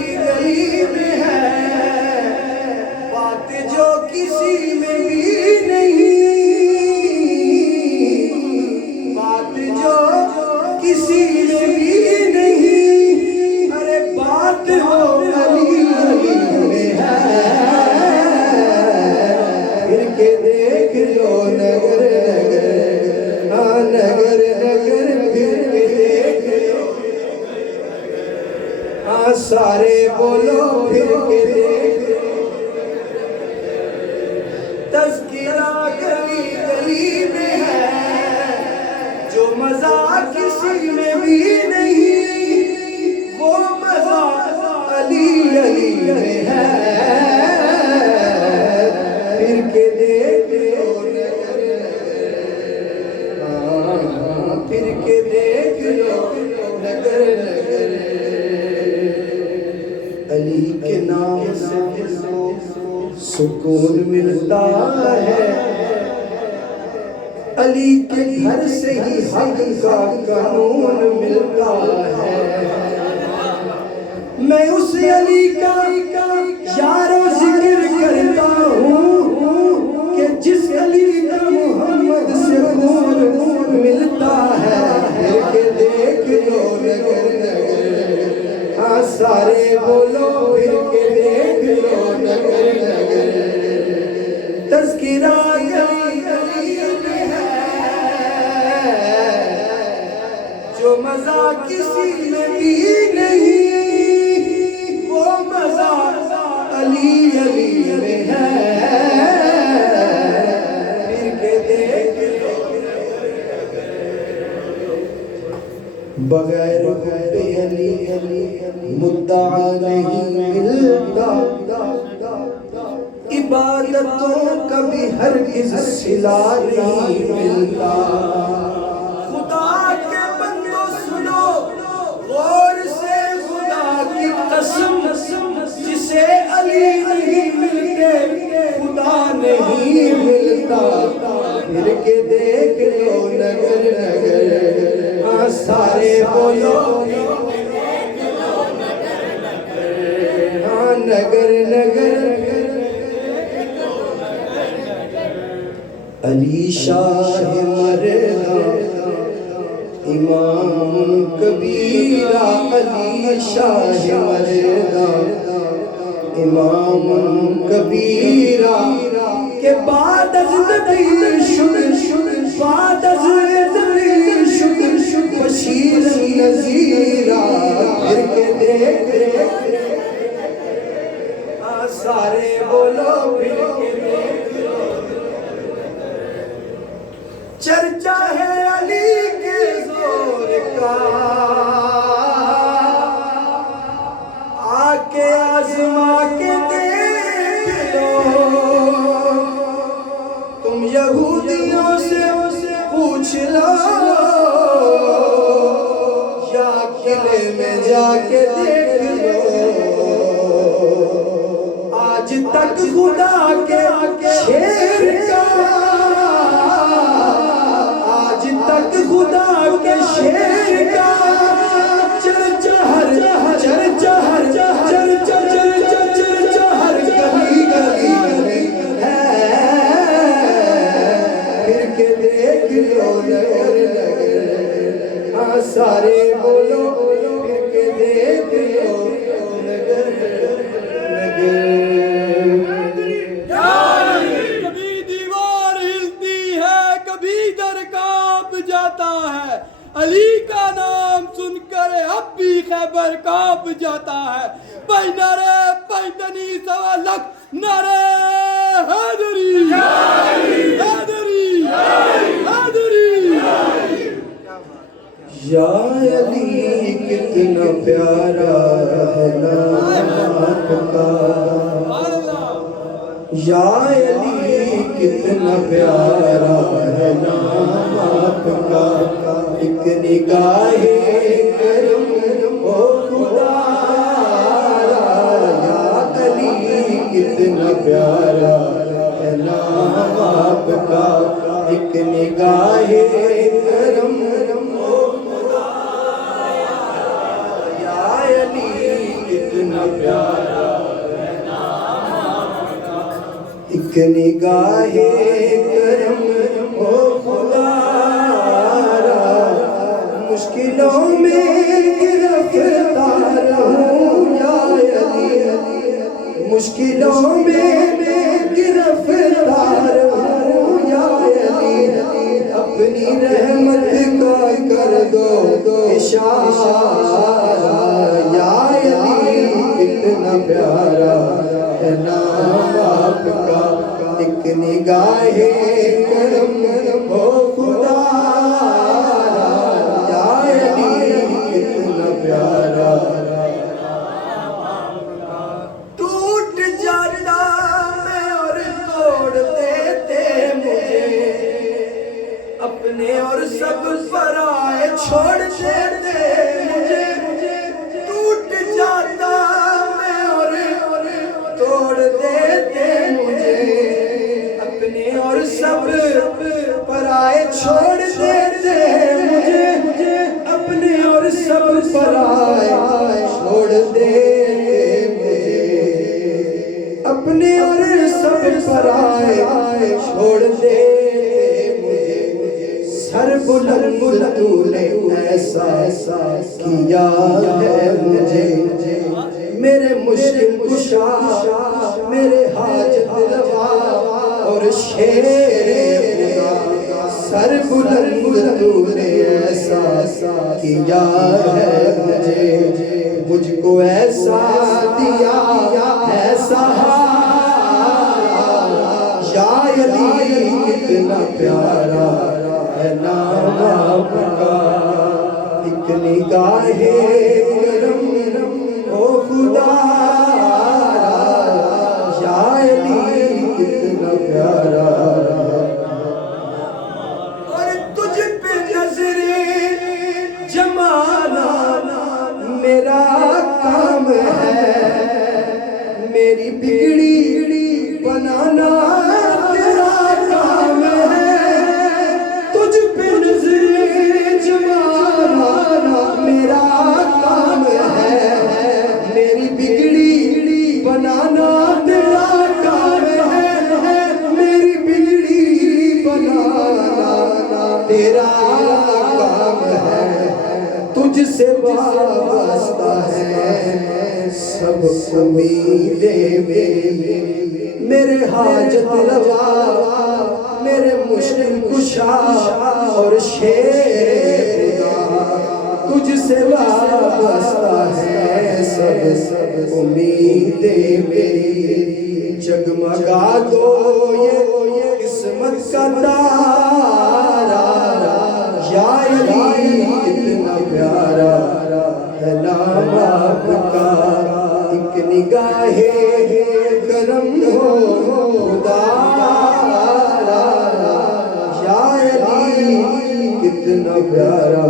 گلی گلی میں ہے، بات جو کسی میں بھی نہیں، بات جو کسی میں بھی نہیں، ارے بات ہو علی میں ہے، پھر کے دیکھ لو نگر نگر، ہاں نگر نگر پھر کے دیکھ لو، ہاں سارے بولو پھر کے دیکھ لو، تذکرہ گلی گلی میں ہے، جو مزہ کسی میں بھی نہیں، وہ مزہ علی علی میں ہے، پھر کے دیکھ لو نگر نگر، ہاں پھر کے دیکھ لو نگر نگر، علی کے نام سے دل کو سکون ملتا ہے، علی کے گھر سے ہی حق کا قانون ملتا ہے، میں اس علی کا یارو ذکر کرتا ہوں کہ جس علی کا محمد سے خون ملتا ہے، پھر کے دیکھ لو نگر نگر، ہاں سارے بولو پھر کے دیکھ لو نگر نگر، تذکرہ گلی گلی میں ہے، جو مزہ کسی میں بھی نہیں، وہ مزہ علی علی میں ہے، پھر کے دیکھ لو بغیر حب علی مدعا نہیں ملتا، عبادتوں کا بھی ہرگز صلہ نہیں ملتا، خدا کے بندو سنو غور سے خدا کی قسم، جسے علی نہیں ملتے خدا نہیں ملتا، پھر کے دیکھ لو نگر نگر، ہاں سارے بولو ہاں نگر نگر، علی شاہ مردہ امام کبیرہ، علی شاہ مردہ امام کبیرہ، کہ بعد از نبی شد بعد از نبی شد بشیر نذیرہ، پھر کے دیکھ سارے بولو پھر کے دیکھ لو، چرچا ہے علی کے زور کا، آ کے آزما کے دیکھ لو، تم یہودیوں سے پوچھ لو، یا قلعے میں جا کے دیکھ لو، آج تک خدا کے شیر کا، آج تک خدا کے شیر کا چرچا ہر گلی گلی ہے، پھر کے دیکھ لو نگر نگر، ہاں سارے بولو پھر کے دیکھ لو نگر نگر، کبھی دیوار ہلتی ہے کبھی در کانپ جاتا ہے، علی کا نام سن کر اب بھی خیبر کانپ جاتا ہے، بھائی نعرے پیدنی سوا لکھ نعرے حیدری حیدری حیدری، یا علی کتنا پیارا ہے نام آپ کا، یا علی کتنا پیارا ہے نام آپ کا، ایک نگاہ کرم او خدا، یا علی کتنا پیارا ہے نام آپ کا، ایک نگاہ کرم او خدا، یا علی کتنا ایک نگاہ کرم ہو خدا را، مشکلوں میں گرفتار ہوں یا علی، مشکلوں میں گرفتار ہوں یا علی، اپنی رحمت کا کر دو اشارہ یا علی، اتنا پیارا ہے نام آپ کا، ایک نگاہ کرم ہو خدا یا علی، اتنا پیارا ٹوٹ جاتا میں اور توڑ دیتے مجھے اپنے، اور سب پرائے چھوڑ دیتے مجھے، ٹوٹ جاتا میں اور توڑ دیتے مجھے اپنے، اور سب پرائے چھوڑ دیتے مجھے اپنے، اور سب پرائے چھوڑ دیتے مجھے اپنے، اور سب پرائے چھوڑ دیتے مجھے، سر بلند تو نے ایسا کیا ہے مجھے، میرے مشکل کشا، میرے حاجت روا اور شیر خدا، سر بلند تو نے ایسا کیا ہے مجھے، مجھ کو ایسا دیا ہے سہارا یا علی، کتنا پیارا ہے نام آپ کا، ایک نگاہ کرم ہو خدا یا علی، کتنا پیارا، اور تجھ پہ نظر جمانا میرا کام ہے، میری بگڑی بنانا تیرا کام ہے، تجھ پہ نظر جمانا میرا کام ہے، میری بگڑی بنانا تیرا کام ہے، میری بگڑی بنانا تیرا کام ہے، تجھ سے وابستہ ہے سب امیدیں میرے حاجت روا، میرے مشکل کشا اور شیر خدا، تجھ سے وابستہ ہے سب امیدیں میری، جگمگا دو یہ قسمت کا تارا یا علی، اتنا پیارا ہے نام آپ کا، ایک نگاہ کرم ہو خدا یا علی، کتنا پیارا